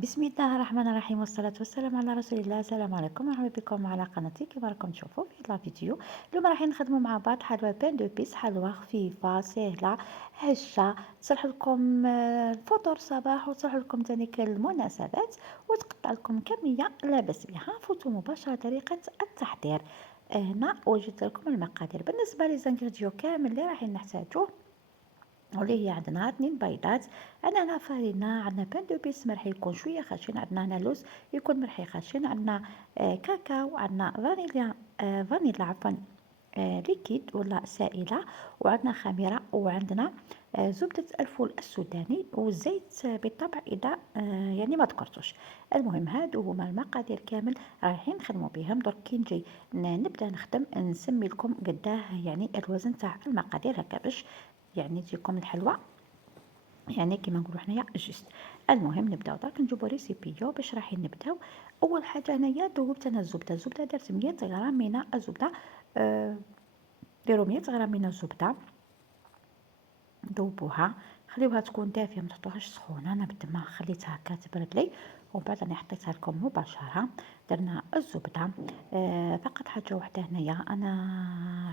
بسم الله الرحمن الرحيم والصلاة والسلام على رسول الله. السلام عليكم ورحمة بكم على قناتي. كما راكم تشوفوا في هذا الفيديو اليوم راح نخدموا مع بعض حلوى بان دو بيس، حلوى خفيفة سهلة هشة تصلح لكم الفطور صباح وتصلح لكم تاني المناسبات وتقطع لكم كمية لا بأس بها. فوتوا مباشرة طريقة التحضير. هنا وجدت لكم المقادير. بالنسبة للزنجرديو كامل اللي راح نحتاجوه واللي هي عندنا 2 بيضات، عندنا فرينة، عندنا بان دو بيس مرح يكون شوية خشن، عندنا هنا لوز يكون مرحي خشن، عندنا كاكاو، عندنا فانيليا، فانيلا عفوا ليكيد ولا سائلة، وعندنا خميرة، وعندنا زبدة الفول السوداني والزيت بالطبع إذا يعني ما ذكرتوش. المهم هادو هما المقادير كامل رايحين نخدموا بهم. درك كي نجي نبدا نخدم نسمي لكم قداه يعني الوزن تاع المقادير هكا باش يعني تجيكم الحلوى يعني كيما نقولوا حنايا جوست. المهم نبداو درك نجيبو ريسيبيو باش رايحين نبداو. اول حاجه انايا ذوبت انا الزبده درت 100 غرام من الزبده. أه ديروا 100 غرام من الزبده، ذوبوها، خليوها تكون دافيه ما تحطوهاش سخونه. انا بالتما خليتها هكا تبرد لي ومن بعد انا حطيتها لكم مباشره. درنا الزبده. فقط حاجه وحده هنايا انا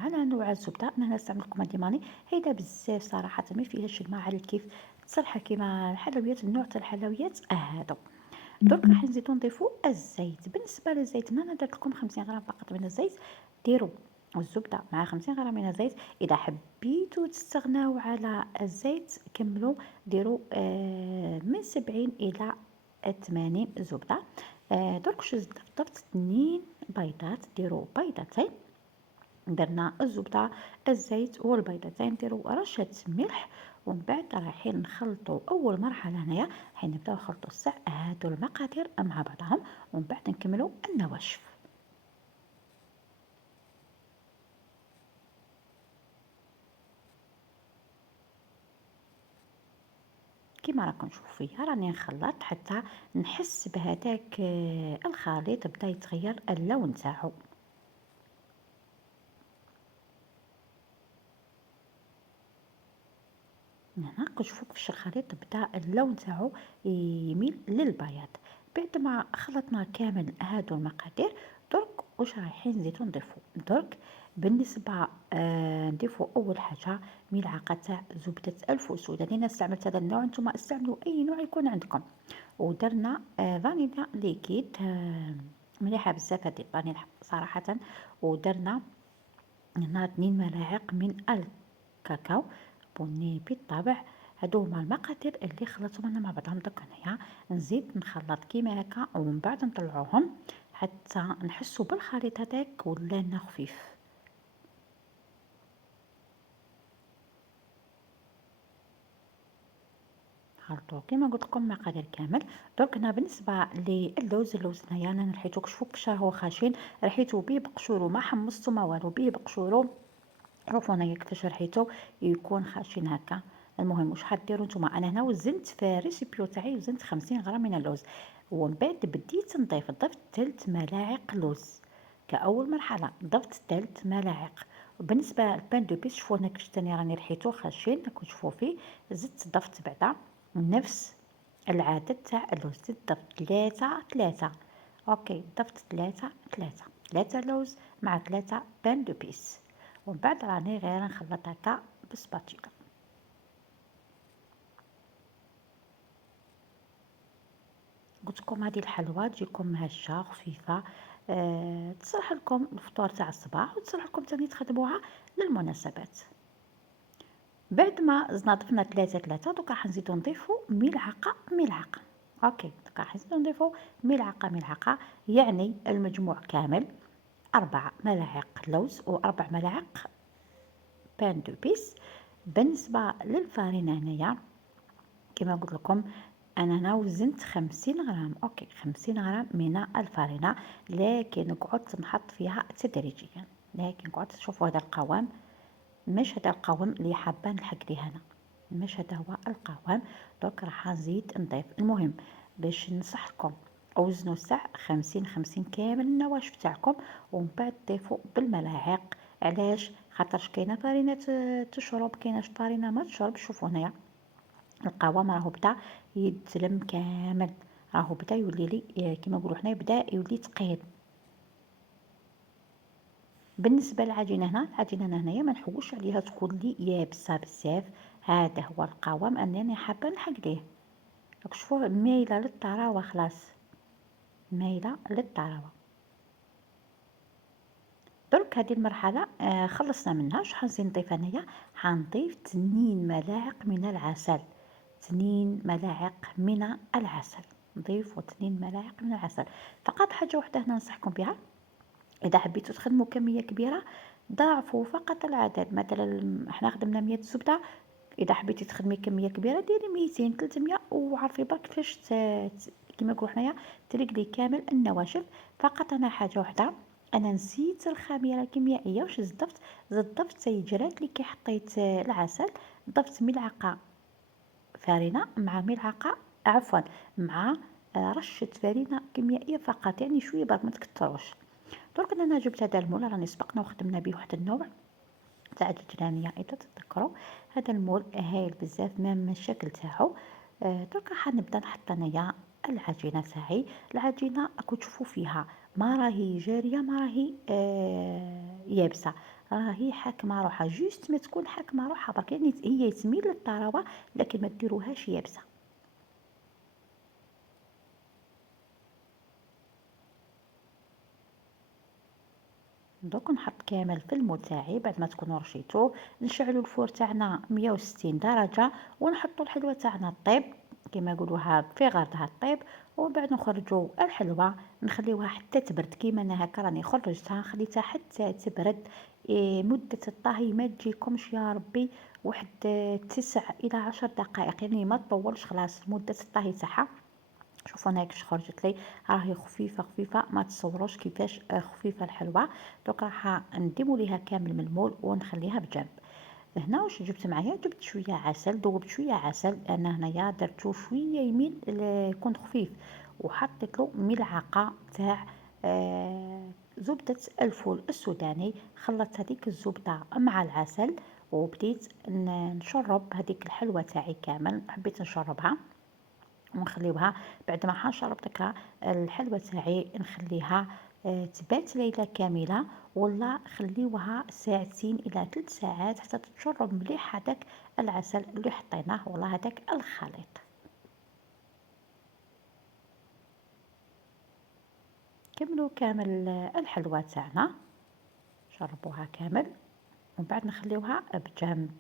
على نوع الزبده انا نستعمل لكم ديماني هيدا بزاف صراحه ما فيهاش الماء على الكيف، تصلح كيما الحلويات النوع تاع الحلويات هادو. درك راح نزيدو نضيفو الزيت. بالنسبه للزيت انا درت لكم 50 غرام فقط من الزيت. ديروا الزبده مع 50 غرام من الزيت. اذا حبيتوا تستغناو على الزيت كملوا ديروا من 70 الى 80 زبده. درك ضفت 2 بيضات، ديروا بيضتين، درنا الزبده الزيت والبيضتين، نديروا رشه ملح ومن بعد رايحين نخلطوا. اول مرحله هنايا حين نبداو نخلطوا الساع هادو المقادير مع بعضهم ومن بعد نكملوا النواشف. كيما راكم تشوفوا فيا راني نخلط حتى نحس بهذاك الخليط بدا يتغير اللون تاعو. هنا كتشوفوا كيفاش الخليط بدا اللون تاعو يميل للبياض. بعد ما خلطنا كامل هادو المقادير درك واش رايحين نزيدو نضيفو. درك بالنسبه نضيفو اول حاجه ملعقه تاع زبده الفول السوداني. انا استعملت هذا النوع، نتوما استعملوا اي نوع يكون عندكم. ودرنا فانيليا ليكيد مليحه بزاف هذه الفانيليا صراحه. ودرنا هنا 2 ملاعق من الكاكاو بني بالطبع. هادو هما المقادير اللي خلطتهم مع بعضهم. دوك هنايا نزيد نخلط كيما هكا ومن بعد نطلعوهم حتى نحسوا بالخليط هذاك ولانه خفيف. خلطوه كيما قلت لكم مقادير كامل. درك هنا بالنسبه للوز، اللوز هنايا انا ريحتو شوفوا كيفاش هو خشن، ريحتو بيه بقشورو ما حمصتو ما والو، بيه بقشورو. شوفوا هنايا كيفاش ريحتو يكون خشن هكا. المهم واش حديروا نتوما. انا هنا وزنت في ريسيبيو تاعي وزنت 50 غرام من اللوز ومن بعد بديت نضيف، ضفت 3 ملاعق لوز كاول مرحله، ضفت 3 ملاعق. بالنسبه للبان دو بيس شوفوا هنا كيفاش تاني راني ريحتو خشن راكم تشوفوا فيه. زدت ضفت بعدا نفس العدد تاع اللوز، زدت ضفت 3 اوكي، ضفت 3 لوز مع 3 بان دو بيس ومن بعد راني غير نخلط هكا بسباتيلا. قلت لكم هذه الحلوى تجيكم هشه خفيفه، تصلح لكم الفطور تاع الصباح وتصلح لكم تاني تخدموها للمناسبات. بعد ما ضفنا 3 دوكا راح نزيدو نضيفو ملعقه. اوكي دوكا راح نزيدو نضيفو ملعقه يعني المجموع كامل 4 ملاعق لوز و4 ملاعق بان دو بيس. بالنسبه للفارينه هنايا كما قلت لكم انا هنا وزنت 50 غرام. اوكي 50 غرام من الفارينة، لكن قعدت نحط فيها تدريجيا. لكن قعدت تشوفوا هذا القوام، مش هذا القوام اللي حابه نلحق ليه هنا، مش هذا هو القوام. دوك راح نزيد نضيف. المهم باش ننصح لكم اوزنوا الساع 50 كامل النواشف تاعكم ومن بعد ضيفوا بالملاعق. علاش؟ خاطرش كاينه فارينه تشرب، كاينه فارينه ما تشرب. شوفوا هنايا القوام راهو بدا يتلم كامل، راهو بدا يولي لي كيما نقولوا حنايا بدا يولي ثقيل. بالنسبة للعجينة هنا، العجينة هنايا ما نحوسش عليها تكون لي يابسة بزاف، هذا هو القوام أنني حابة نحك ليه. راك شوفوا مايلة للطراوة خلاص، مايلة للطراوة. درك هذه المرحلة خلصنا منها. واش حنزيد نضيف انايا؟ حنضيف 2 ملاعق من العسل، 2 ملاعق من العسل، نضيف 2 ملاعق من العسل. فقط حاجة وحدة هنا ننصحكم بها، إذا حبيتو تخدموا كمية كبيرة ضاعفوا فقط العدد. مثلا احنا خدمنا 100 زبدة، إذا حبيتي تخدمي كمية كبيرة ديري 200 300 وعرفي برك كيفاش كيما نقولو حنايا ترقلي كامل النواشف. فقط أنا حاجة وحدة، أنا نسيت الخميرة الكيميائية. واش زدفت؟ زدفت سيجرات اللي كي حطيت العسل، ضفت ملعقة فرينة مع ملعقة عفوا مع رشة فرينة كيميائية فقط، يعني شوية برك ما تكتروش. درك انا جبت هذا المول راني سبقنا وخدمنا به واحد النوع تاع الجرانية اذا تتذكروا. هذا المول هايل بزاف مام الشكل تاعو. درك راح نبدا نحط انايا العجينه تاعي. العجينه راكم تشوفوا فيها ما راهي جاريه ما راهي يابسه، راهي حاكمه روحها، جوست ما تكون حاكمه روحها برك، يعني هي تميل للطراوه لكن ما ديروهاش يابسه. دوك نحط كامل في المول تاعي بعد ما تكونوا رشيتوه. نشعلوا الفور تاعنا 160 درجه ونحطوا الحلوه تاعنا طيب كما يقولوها في غرضها الطيب. ومن بعد نخرجوا الحلوه نخليوها حتى تبرد. كيما انا هكا راني خرجتها خليتها حتى تبرد. مده الطهي ما تجيكمش يا ربي واحد 9 إلى 10 دقائق، يعني ما تطولش خلاص مده الطهي تاعها. شوفوا انا كيفاش خرجت لي، راهي خفيفه خفيفه ما تصوروش كيفاش خفيفه الحلوه. دوك راح نديمو ليها كامل من المول ونخليها بجنب. هنا واش جبت معايا؟ جبت شويه عسل، ذوبت شويه عسل، انا هنايا درتو شويه يمين يكون خفيف، وحطيت له ملعقه تاع زبده الفول السوداني. خلطت هذيك الزبده مع العسل وبديت نشرب هذيك الحلوه تاعي كامل، حبيت نشربها ونخليوها. بعد ما حنشرب الحلوى تاعي نخليها تبات ليلة كاملة، ولا خليوها ساعتين إلى 3 ساعات حتى تتشرب مليح هذاك العسل اللي حطيناه ولا هذاك الخليط. كملوا كامل الحلوى تاعنا، شربوها كامل ومن بعد نخليوها بجنب.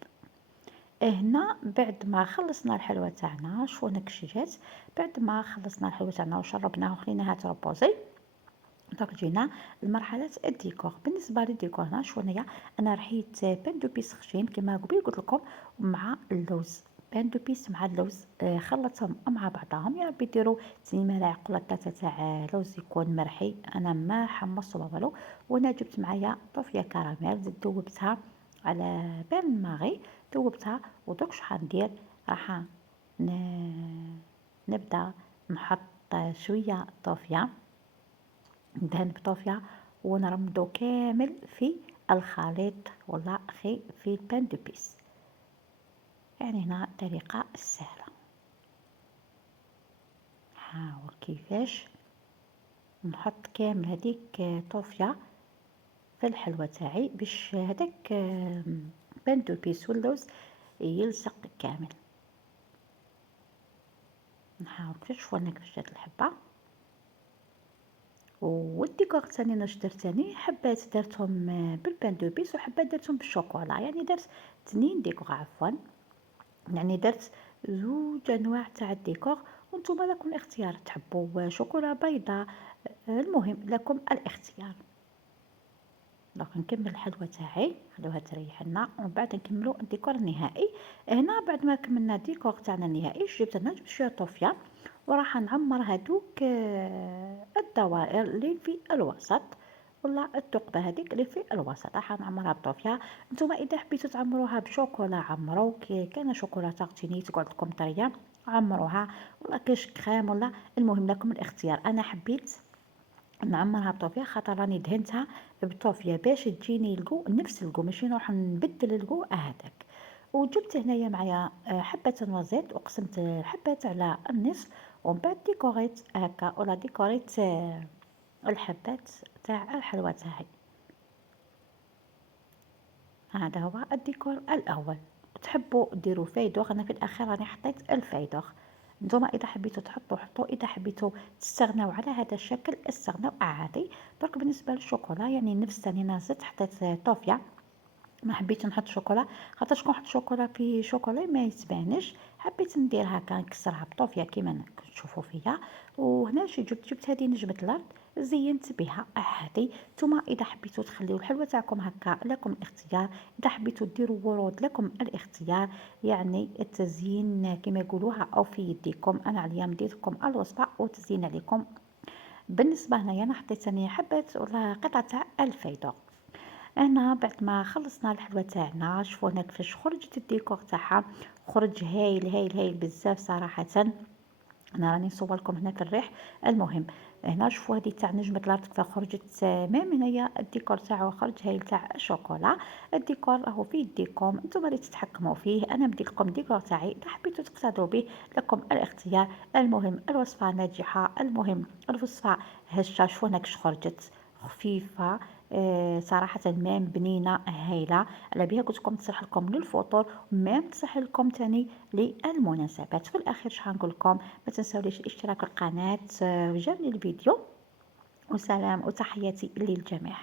هنا بعد ما خلصنا الحلوى تاعنا شوفوا كيفاش جات. بعد ما خلصنا الحلوى تاعنا وشربناها وخليناها تربوزي، دونك جينا لمرحلة الديكور. بالنسبة للديكور هنا شو انايا؟ انا رحيت بان دو بيس خشين كما قبيل قلت لكم مع اللوز، بان دو بيس مع اللوز خلطتهم مع بعضهم. يا ربي ديروا 2 ملاعق ولا 3 تاع لوز يكون مرحي، انا ما حمصت ولا والو. وانا جبت معايا طوفيه كراميل ذوبتها على بان ماغي، ذوبتها. ودوك شو حندير؟ راح نبدا نحط شويه طوفيه، ندهن بطوفية ونرمدو كامل في الخليط ولا في البان دو بيس. يعني هنا الطريقة السهلة. حاول كيفاش نحط كامل هذيك طوفية في الحلوى تاعي باش هذاك بان دو بيس واللوز يلصق كامل. نحاول كيفاش شوفوا كيفاش جات الحبة. والديكور تاني انا درت تاني حبات درتهم بالبان دو بيس وحبات درتهم بالشوكولا، يعني درت 2 ديكور عفوا، يعني درت زوج انواع تاع الديكور. وانتم لكم الاختيار تحبوا شوكولا بيضاء، المهم لكم الاختيار. دونك نكمل الحلوى تاعي خلوها تريح لنا ومن بعد نكملوا الديكور النهائي. هنا بعد ما كملنا الديكور تاعنا النهائي جبت هنا جبت شويه طوفيه وراح نعمر هذوك الدوائر اللي في الوسط ولا الثقبه هذيك اللي في الوسط راح نعمرها بطوفيه. نتوما اذا حبيتوا تعمروها بشوكولا عمرو، كان شوكولا تاغتيني تقعد لكم طريه عمروها، ولا كاش كريم ولا، المهم لكم الاختيار. انا حبيت نعمرها بطوفية خاطر راني دهنتها بطوفية باش تجيني القو نفس القو، ماشي نروح نبدل القو هذاك. وجبت هنايا معايا حبة نوزيت وقسمت الحبات على النصف ومن بعد ديكوريت هكا ولا ديكوريت الحبات تاع الحلوى تاعي. هذا هو الديكور الأول. تحبوا ديروا فايدوغ، أنا في الأخير راني حطيت الفايدوغ، نتوما إذا حبيتوا تحطوا حطوا، إذا حبيتوا تستغناو على هذا الشكل استغناو عادي. درك بالنسبة للشوكولا يعني نفس أنا زدت حطيت طوفية، ما حبيت نحط شوكولا خاطرش كون نحط شوكولا في شوكولا ما يتبانش، حبيت ندير هكا نكسرها بطوفية كيما تشوفوا فيا. وهنا جبت هذه نجمة الأرض زينت بها عادي. نتوما اذا حبيتوا تخليو الحلوى تاعكم هكا لكم الاختيار، اذا حبيتوا ديروا ورود لكم الاختيار، يعني التزيين كما يقولوها او في يديكم. انا اليوم ديتكم الوصفه وتزين عليكم. بالنسبه هنايا انا حطيت ثاني حبه ولا قطعه تاع الفيدو. أنا بعد ما خلصنا الحلوى تاعنا شوفوا هنا كيفاش خرجت الديكور تاعها، خرج هايل هايل هايل بزاف صراحة. أنا راني نصور لكم هنا في الريح. المهم هنا شوفوا هذه تاع نجمة الأرض كيف خرجت ميم هنايا الديكور تاعو خرج هايل تاع الشوكولا. الديكور راهو في يديكم نتوما اللي تتحكموا فيه، أنا بديت لكم الديكور تاعي إذا حبيتوا تقتدوا به لكم الاختيار. المهم الوصفة ناجحة، المهم الوصفة هشة. شوفوا هنا كيفاش خرجت خفيفة صراحة ميم بنينة هايلة. على بها قلت لكم تصلح لكم للفطور ميم تصلح لكم تاني للمناسبات. في الأخير شحال نقول لكم ما تنساوليش الاشتراك في القناة وجاوبني الفيديو، وسلام وتحياتي للجميع.